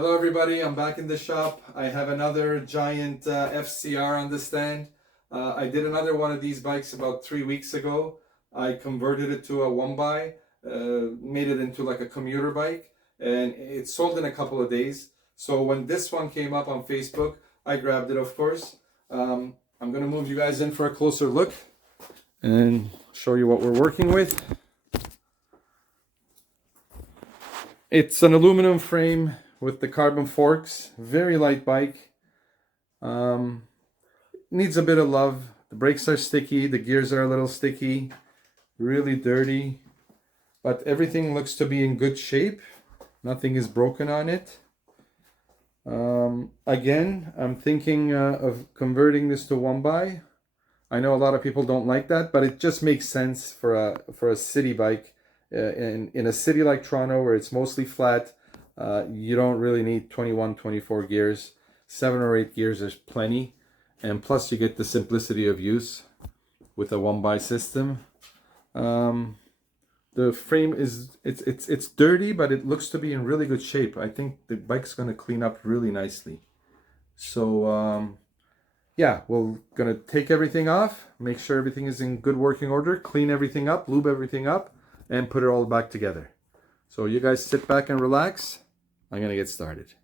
Hello everybody, I'm back in the shop. I have another Giant FCR on the stand. I did another one of these bikes about 3 weeks ago. I converted it to a one-by, made it into like a commuter bike, and it sold in a couple of days. So when this one came up on Facebook, I grabbed it, of course. I'm gonna move you guys in for a closer look and show you what we're working with. It's an aluminum frame with the carbon forks, very light bike. Needs a bit of love. The brakes are sticky, the gears are a little sticky, really dirty, but everything looks to be in good shape. Nothing is broken on it. Again, I'm thinking of converting this to one by. I know a lot of people don't like that, but it just makes sense for a city bike. In a city like Toronto where it's mostly flat, you don't really need 21, 24 gears. 7 or 8 gears is plenty, and plus you get the simplicity of use with a one-by system. The frame is it's dirty, but it looks to be in really good shape. I think the bike's going to clean up really nicely. So yeah, we're gonna take everything off, make sure everything is in good working order, clean everything up, lube everything up, and put it all back together. So you guys sit back and relax. I'm gonna get started.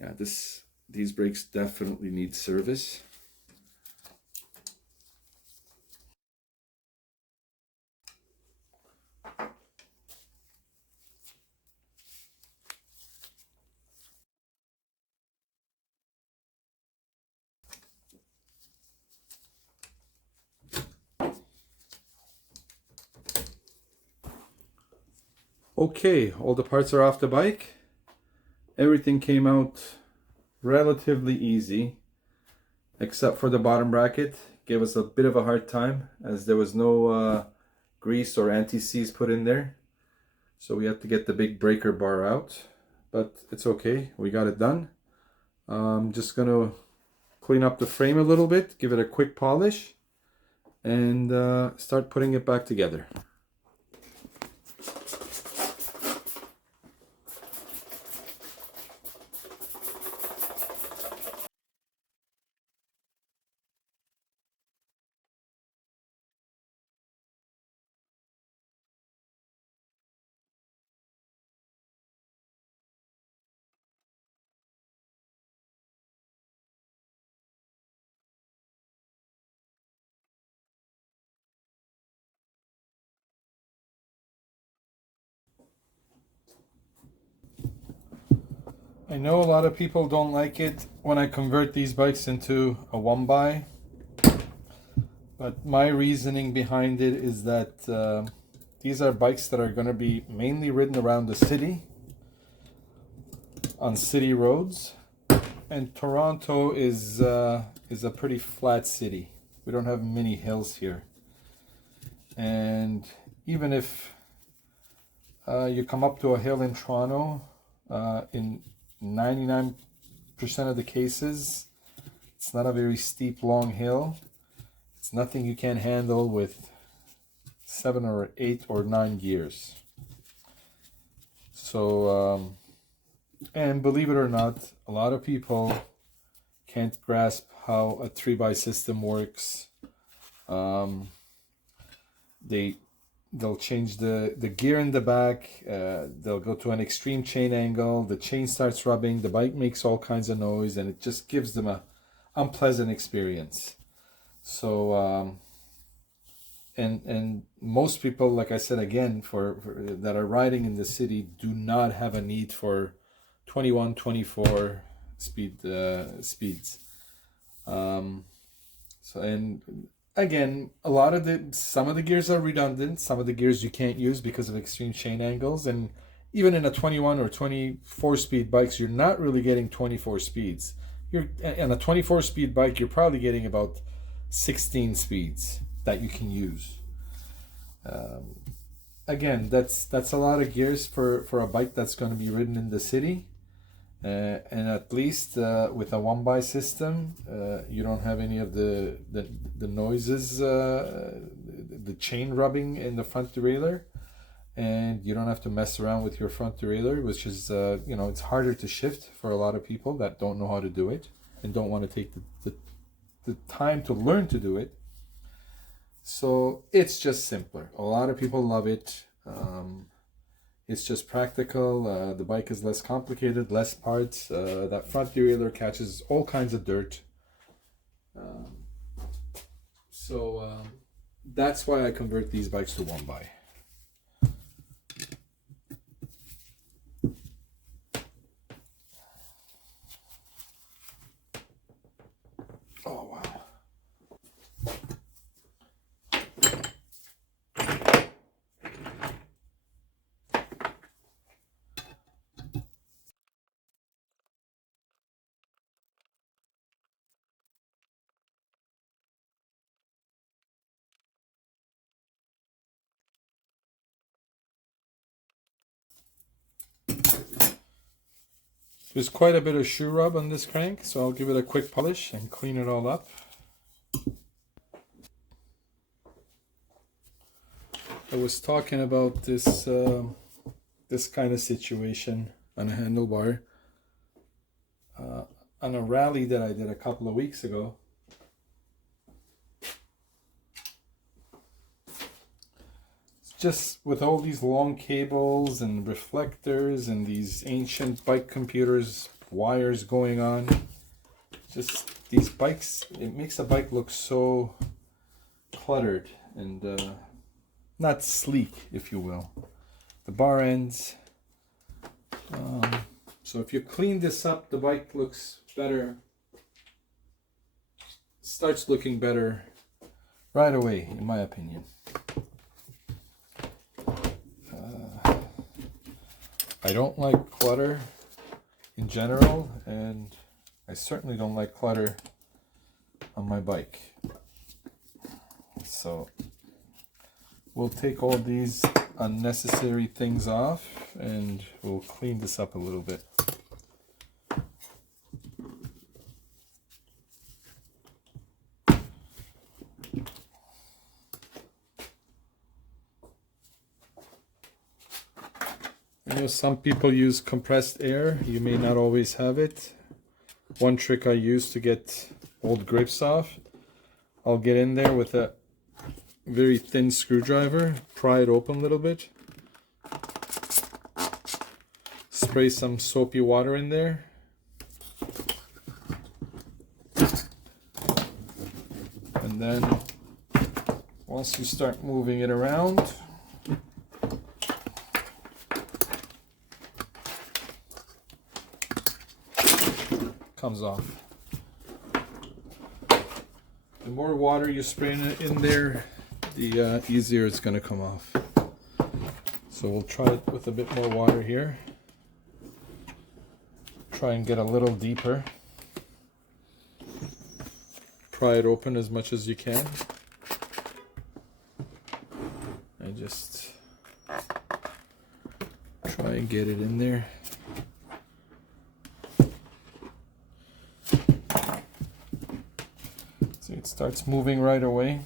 Yeah, these brakes definitely need service. Okay, all the parts are off the bike. Everything came out relatively easy, except for the bottom bracket. Gave us a bit of a hard time as there was no grease or anti-seize put in there. So we had to get the big breaker bar out, but it's okay, we got it done. I'm just gonna clean up the frame a little bit, give it a quick polish, and start putting it back together. I know a lot of people don't like it when I convert these bikes into a one-by, but my reasoning behind it is that these are bikes that are going to be mainly ridden around the city, on city roads, And Toronto is a pretty flat city. We don't have many hills here. And even if you come up to a hill in Toronto, in 99% of the cases, it's not a very steep, long hill. It's nothing you can handle with 7 or 8 or 9 gears. So, and believe it or not, a lot of people can't grasp how a 3x system works. They'll change the gear in the back, they'll go to an extreme chain angle, the chain starts rubbing, the bike makes all kinds of noise, and it just gives them a unpleasant experience. So and most people, like I said again, for that are riding in the city, do not have a need for 21, 24 speeds. So, and again, some of the gears are redundant. Some of the gears you can't use because of extreme chain angles. And even in a 21 or 24 speed bikes, you're not really getting 24 speeds. On a 24 speed bike, you're probably getting about 16 speeds that you can use. Again, that's a lot of gears for a bike that's going to be ridden in the city. And at least with a 1x system, you don't have any of the noises, the chain rubbing in the front derailleur, and you don't have to mess around with your front derailleur, which is it's harder to shift for a lot of people that don't know how to do it and don't want to take the time to learn to do it. So it's just simpler. A lot of people love it. It's just practical. The bike is less complicated, less parts. That front derailleur catches all kinds of dirt. So that's why I convert these bikes to 1x. Oh, wow. There's quite a bit of shoe rub on this crank, so I'll give it a quick polish and clean it all up. I was talking about this this kind of situation on a handlebar on a rally that I did a couple of weeks ago. Just with all these long cables and reflectors and these ancient bike computers, wires going on, just these bikes, it makes a bike look so cluttered and not sleek, if you will. The bar ends. So if you clean this up, the bike looks better, starts looking better right away, in my opinion. I don't like clutter in general, and I certainly don't like clutter on my bike. So we'll take all these unnecessary things off and we'll clean this up a little bit. I know some people use compressed air. You may not always have it. One trick I use to get old grips off, I'll get in there with a very thin screwdriver, pry it open a little bit, spray some soapy water in there, and then once you start moving it around, comes off. The more water you spray in there, the easier it's going to come off. So we'll try it with a bit more water here. Try and get a little deeper. pry it open as much as you can. And just try and get it in there. See, it starts moving right away.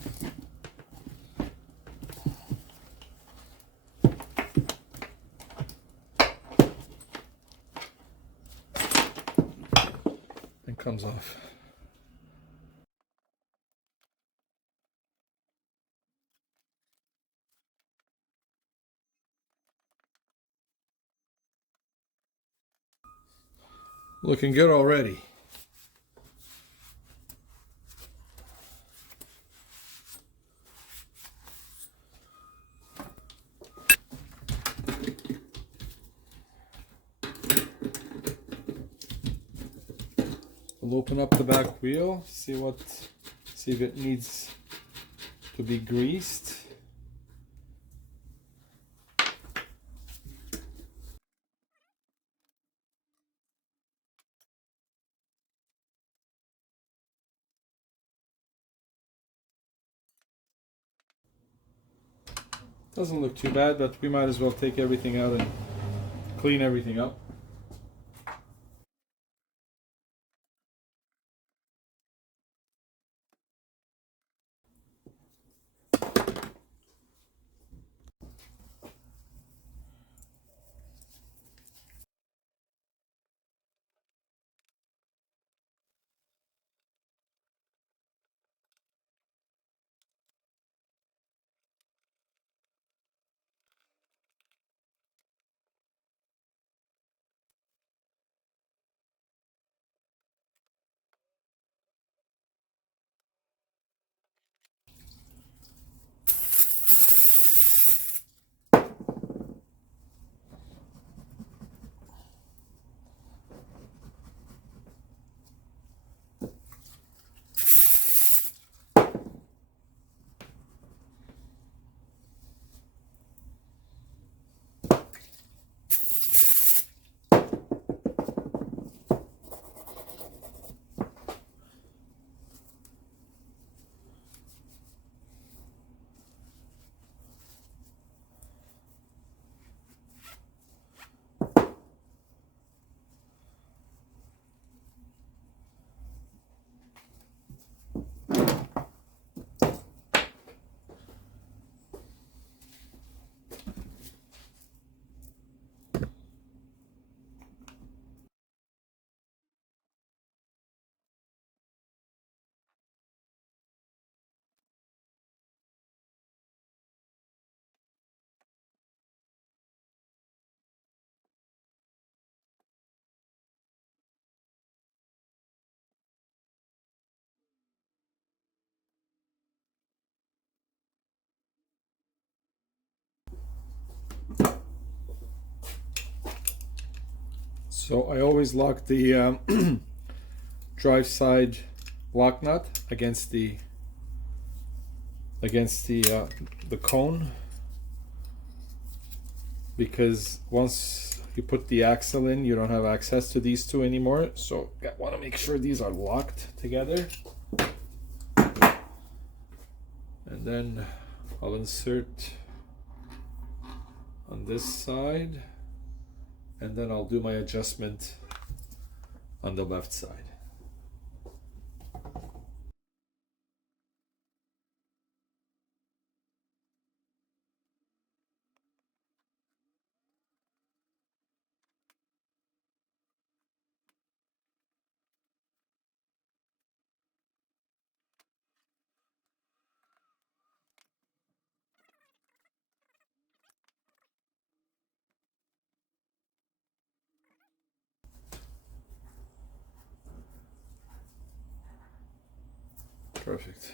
And comes off. Looking good already. We'll open up the back wheel, see if it needs to be greased. Doesn't look too bad, but we might as well take everything out and clean everything up. So I always lock the drive side lock nut against the cone, because once you put the axle in, you don't have access to these two anymore. So I want to make sure these are locked together. And then I'll insert on this side, and then I'll do my adjustment on the left side. Perfect.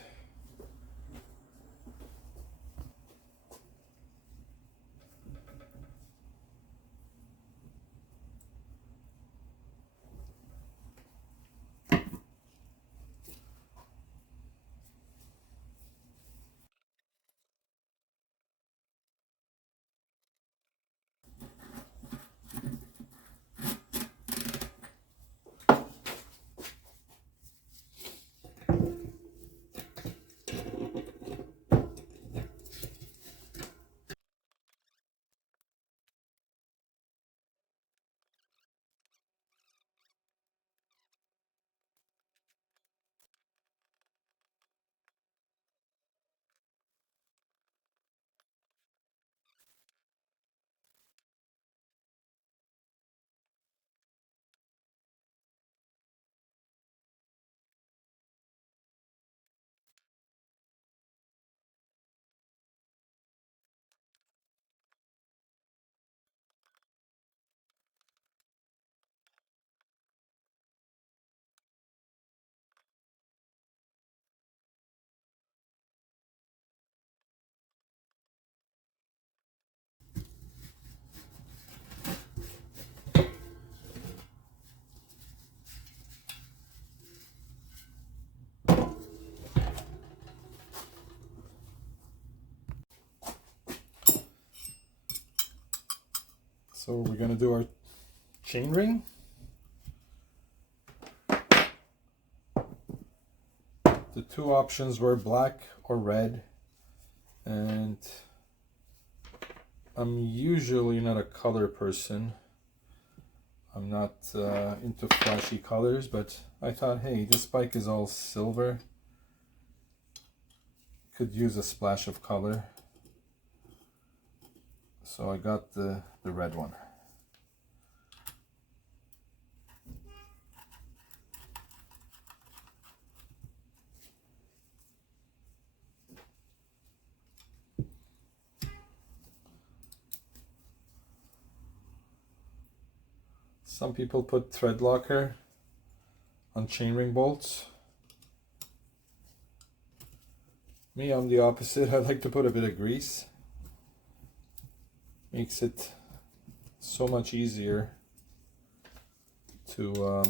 So we're gonna do our chain ring. The two options were black or red, and I'm usually not a color person. I'm not into flashy colors, but I thought, hey, this bike is all silver. Could use a splash of color. So I got the red one. Some people put thread locker on chainring bolts. Me, I'm the opposite. I like to put a bit of grease. Makes it so much easier to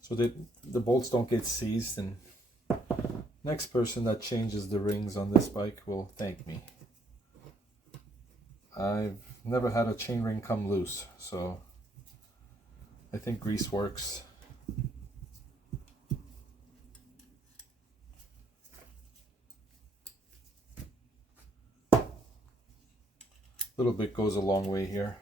so that the bolts don't get seized, and next person that changes the rings on this bike will thank me. I've never had a chain ring come loose, so I think grease works. A little bit goes a long way here.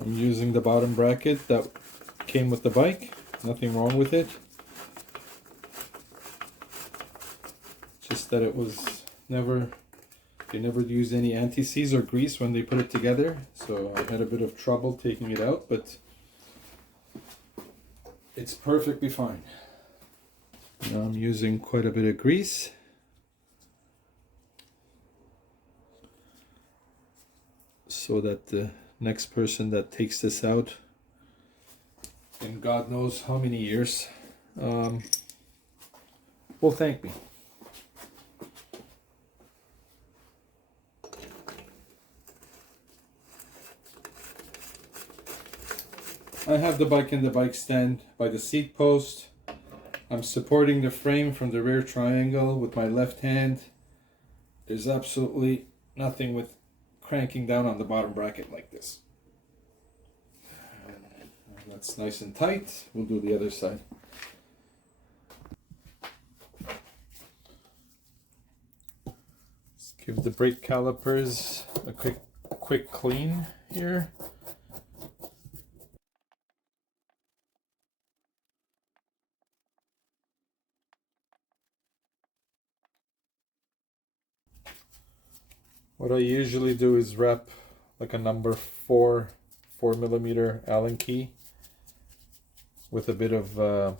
I'm using the bottom bracket that came with the bike. Nothing wrong with it. Just that it was never, they never used any anti-seize or grease when they put it together. So I had a bit of trouble taking it out, but it's perfectly fine. Now I'm using quite a bit of grease. So that the next person that takes this out in God knows how many years will thank me. I have the bike in the bike stand by the seat post. I'm supporting the frame from the rear triangle with my left hand. There's absolutely nothing with cranking down on the bottom bracket like this. That's nice and tight. We'll do the other side. Let's give the brake calipers a quick clean here. What I usually do is wrap like a number 4mm Allen key with a bit of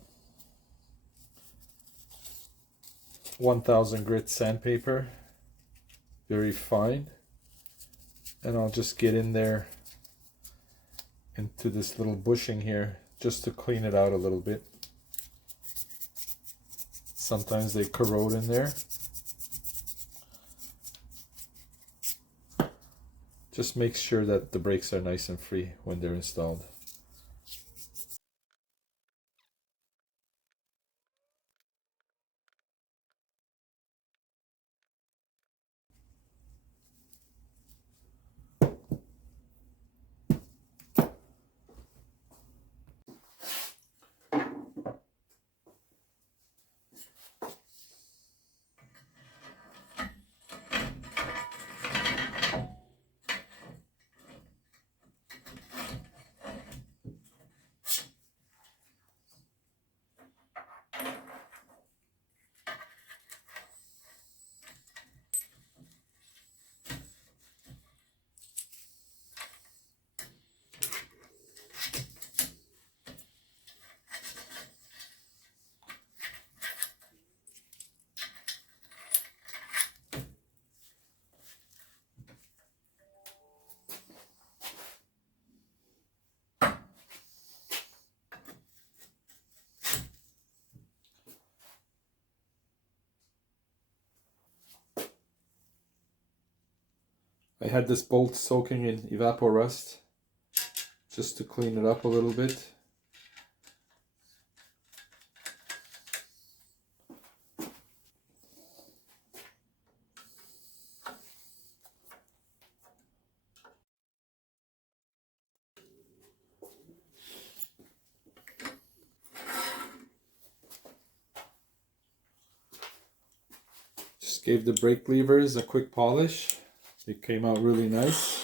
1000 grit sandpaper, very fine, and I'll just get in there into this little bushing here just to clean it out a little bit. Sometimes they corrode in there. Just make sure that the brakes are nice and free when they're installed. I had this bolt soaking in evaporust just to clean it up a little bit. Just gave the brake levers a quick polish. It came out really nice.